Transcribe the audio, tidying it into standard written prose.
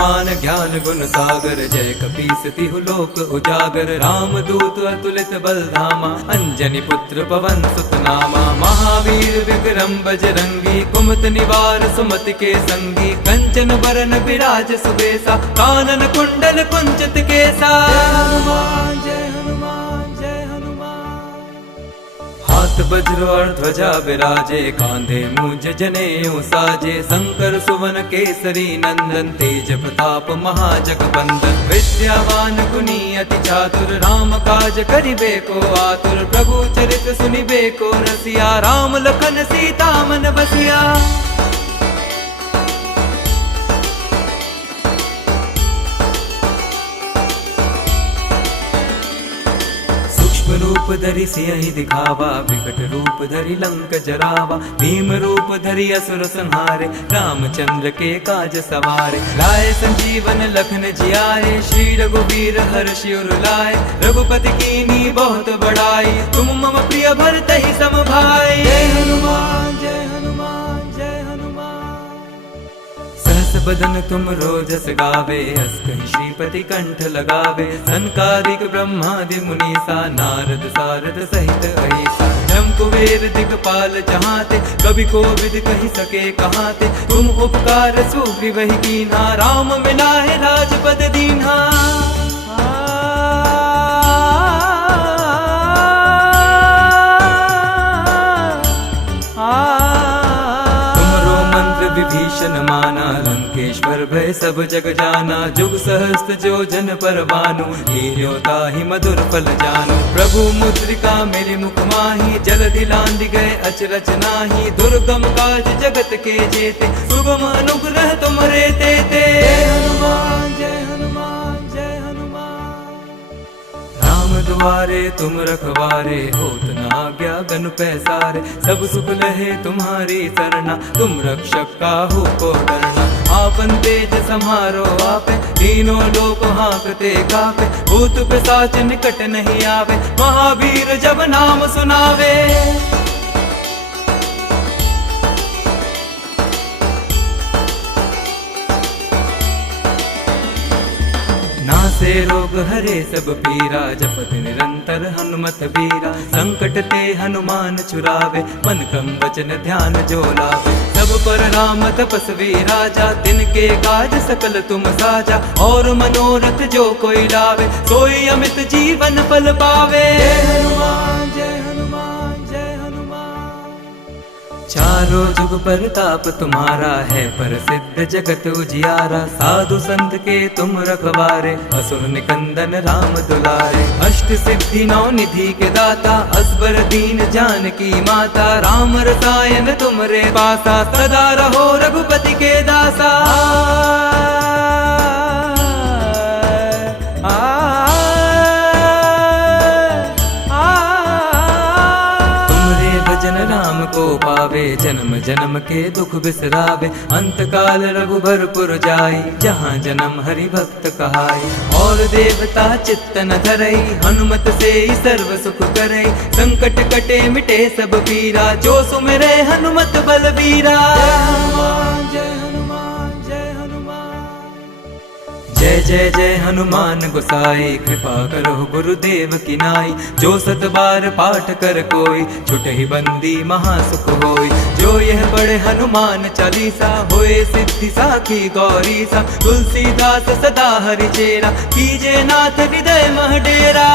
हनुमान ज्ञान गुण सागर, जय कपीस तिहु लोक उजागर। राम दूत अतुलित बल धामा, अंजनी पुत्र पवन सुत नामा। महावीर विक्रम बजरंगी, कुमत निवार सुमति के संगी। कंचन बरन विराज सुबेसा, कानन कुंडल कुंचित केसा। जय हनुमान जय हनुमान। हाथ वज्र और ध्वजा विराजे, कांधे मूंज जनेऊ साजे। शंकर सुवन केसरी नंदन, तेज प्रताप महाजगबंदन। विद्यावान गुणी अति चातुर, राम काज करिबे को आतुर। प्रभु चरित सुनिबे को रसिया, राम लखन सीता मन बसिया। रूप धरि सियहि दिखावा, विकट रूप धरि लंक जरावा। भीम रूप धरि असुर संहारे, रामचंद्र के काज सवारे। लाए संजीवन लखन जियाए, श्री रघुवीर हर्षि उर लाए। रघुपति कीन्ही बहुत बड़ाई, तुम मम प्रिय भरतहि सम भाई। जय हनुमान जय हनुमान जय हनुमान। सहस बदन तुम रोजस गावे, अस कहि श्रीपति कंठ लगावे। सनकादिक ब्रह्मादि मुनीसा, नारद सारद सहित अहिसा। ब्रह्म कुबेर दिगपाल चहाते, कवि कोविद कहि सके कहाते। तुम उपकार सुग्रीवहि कीन्हा, राम मिलाए राजपद दीन्हा। विभीषण माना, लंकेश्वर भय सब जग जाना। जुग सहस्त्र जो जन पर भानु, लील्यो ताहि मधुर फल जानु। प्रभु मुद्रिका मेरे मुख माही, जलधि लांघि गए अचरज नाही। दुर्गम काज जगत के जेते, सुगम अनुग्रह तुमरे तेते। जय हनुमान जय हनुमान जय हनुमान। राम दुआरे तुम रखवारे, होत न आज्ञा गन पैसारे। सब सुख लहे तुम्हारी सरना, तुम रक्षक काहू को डरना। आपन तेज समारो आपे, तीनों लोक हांकते कापे। भूत पिशाच निकट नहीं आवे, महावीर जब नाम सुनावे। नासे रोग हरे सब पीरा, जपत निरंतर हनुमत बीरा। संकट ते हनुमान छुरावे, मन क्रम वचन ध्यान जो लावे। सब पर राम तपस्वी राजा, दिन के काज सकल तुम साजा। और मनोरथ जो कोई लावे, सोई अमित जीवन फल पावे। जय हनुमान जय हनुमान जय हनुमान। चारों जुग परताप तुम्हारा है, प्रसिद्ध जगत उजियारा। साधु संत के तुम रखवारे, असुर निकंदन राम दुलारे। अष्ट सिद्धि नौ निधि के दाता, असबर दीन जानकी माता। राम रसायन तुमरे पासा, सदा रहो रघुपति के दासा। राम को पावे, जन्म जन्म के दुख बिसरावे। अंत काल रघुबरपुर जाई, जहाँ जन्म हरि भक्त कहाई। और देवता चित्त न धरई, हनुमत से ही सर्व सुख करई। संकट कटे मिटे सब पीरा, जो सुमिरे हनुमत बलबीरा। जय जय जय हनुमान गोसाई, कृपा करो गुरुदेव की नाई। जो सत बार पाठ कर कोई, छुटहि बंदी महासुख होई। जो यह पढ़े हनुमान चालीसा, होए सिद्धि साखी गौरी सा। तुलसीदास सदा हरि चेरा, कीजे नाथ हृदय मह डेरा।